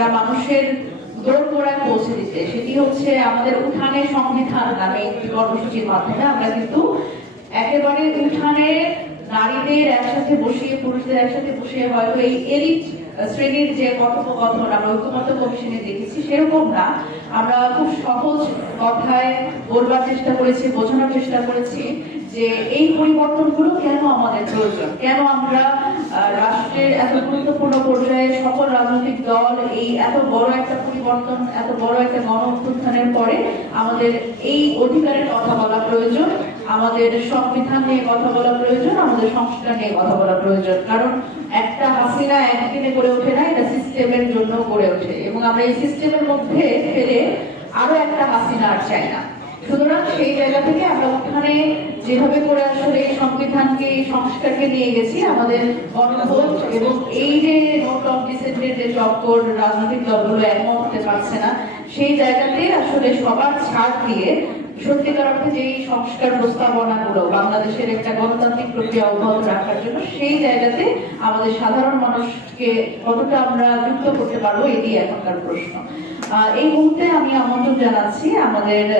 আমরা মানুষের দোরগোড়ায় পৌঁছে দিতে, সেটি হচ্ছে আমাদের উঠানে সংবিধান নামে একটি কর্মসূচির মাধ্যমে আমরা কিন্তু একেবারে উঠানে নারীদের একসাথে বসিয়ে পুরুষদের একসাথে বসিয়ে হয়তো এই এলিট শ্রেণীর যে কথোপকথন আমরা ঐক্যমত্য কমিশনে দেখেছি সেরকম না, আমরা খুব সহজ কথায় বলবার চেষ্টা করেছি, বোঝানোর চেষ্টা করেছি যে এই পরিবর্তনগুলো কেন আমাদের প্রয়োজন, কেন আমরা রাষ্ট্রের এত গুরুত্বপূর্ণ পর্যায়ে সকল রাজনৈতিক দল এই এত বড় একটা পরিবর্তন, এত বড় একটা গণ অভ্যুত্থানের পরে আমাদের এই অধিকারের কথা বলা প্রয়োজন, আমাদের সংবিধান নিয়ে কথা বলা প্রয়োজন, আমাদের সংস্কার নিয়ে কথা বলা প্রয়োজন। কারণ একটা হাসিনা একদিনে গড়ে ওঠে না, এটা সিস্টেমের জন্য গড়ে ওঠে এবং আমরা এই সিস্টেমের মধ্যে ফেলে আরো একটা হাসিনা আর চাই না। সুতরাং সেই জায়গা থেকে আমরা ওখানে যেভাবে করে আসলে এই সংবিধানকে, এই সংস্কারকে নিয়ে গেছি, আমাদের গণভোট এবং এই যে নোট অফ ডিসেন্টের যে চক্কর রাজনৈতিক দলগুলো একমত হতে পারছে না, সেই জায়গাতে আসলে সবার ছাড় দিয়ে সত্যিকার অর্থে যে সংস্কার প্রস্তাবনাগুলো বাংলাদেশের একটা গণতান্ত্রিক প্রক্রিয়া অব্যাহত রাখার জন্য সেই জায়গাতে আমাদের সাধারণ মানুষকে কতটা আমরা যুক্ত করতে পারবো, এটি এখনকার প্রশ্ন। এই মুহূর্তে আমি আমন্ত্রণ জানাচ্ছি আমাদের